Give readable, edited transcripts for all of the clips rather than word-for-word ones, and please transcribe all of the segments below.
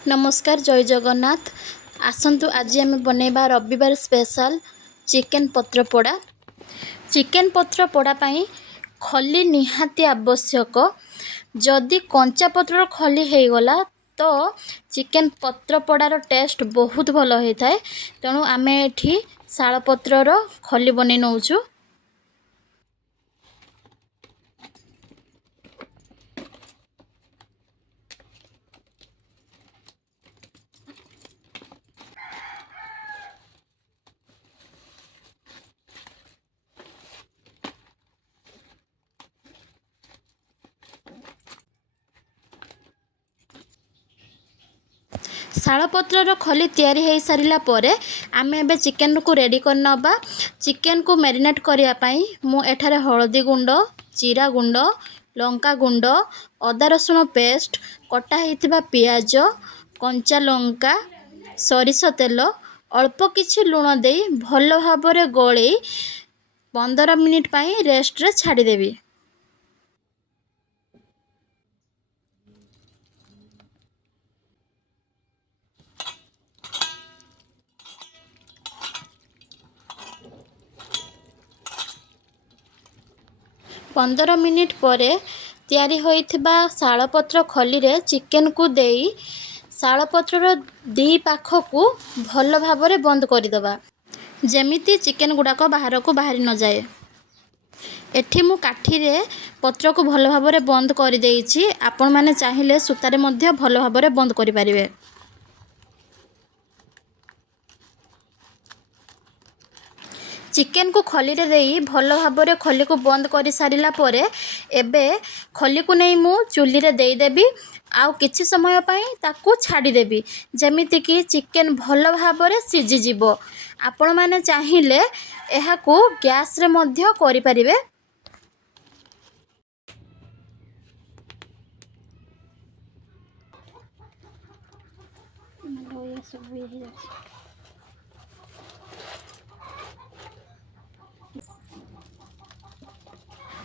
नमस्कार जय जगन्नाथ। आसंतु आज आम बनैबा रविवार स्पेशल चिकेन पत्र पोड़ा। चिकेन पत्र पोड़ा पाई खली निहाती आवश्यक। जदि कंचा पत्र खली हो गला तो चिकेन पत्र पोड़ार टेस्ट बहुत भल होता है। तेणु आम एठी शाल पत्रर खली बनै नौचु। शालपत्रर खली तैयारी हो सारा पर आम ए चिकेन को रेडी करनबा। चिकेन को मैरिनेट करने मु एठारे हलदी गुंड, जीरा गुंड, लंका गुंड, अदा रसुण पेस्ट, कटा होइतिबा पियाज, कंचा लंका, सरिष तेल, अल्प किछि लुण दे भल भाबरे गळेई 15 मिनिट पई रेस्ट रे छाड़ी देबी। पंदर मिनिट पर तैयारी होइथिबा शालपत्र खली रे चिकेन को देई शालपत्रर दी पाख को भल भाबरे बंद करदेबा, जेमिति चिकेन गुड़ाक बाहर को बाहरी न जाए। एठी मु काठी रे पत्र को भल भाबरे बंद कर देइछि। आपण माने चाहिले सूतारे मध्य भल भाबरे बंद करि परिबे। चिकेन को खली रे देई भल भाबरे खली को बंद कर सारिला परे एबे खली को नहीं मु चुली रे देई देबी आउ किछि समय पई ताकू छाड़ी देबी, जेमिति कि चिकेन भल भाबरे सिझी जिवो। आपण माने चाहिले एहा को गैस रे मध्य करि परिबे।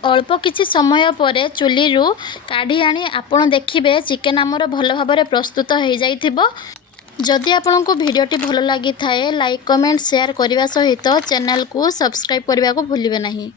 अल्प किछि समय पर चुली रू काढ़ी आनी आपण देखिबे चिकेन आमर भल भाबरे प्रस्तुत हो जाइथिबो। जदि आपंक भिडियोटी भल लगी थाए लाइक कमेंट शेयर करने सहित चैनल को सब्सक्राइब करने को भूलिए नहीं।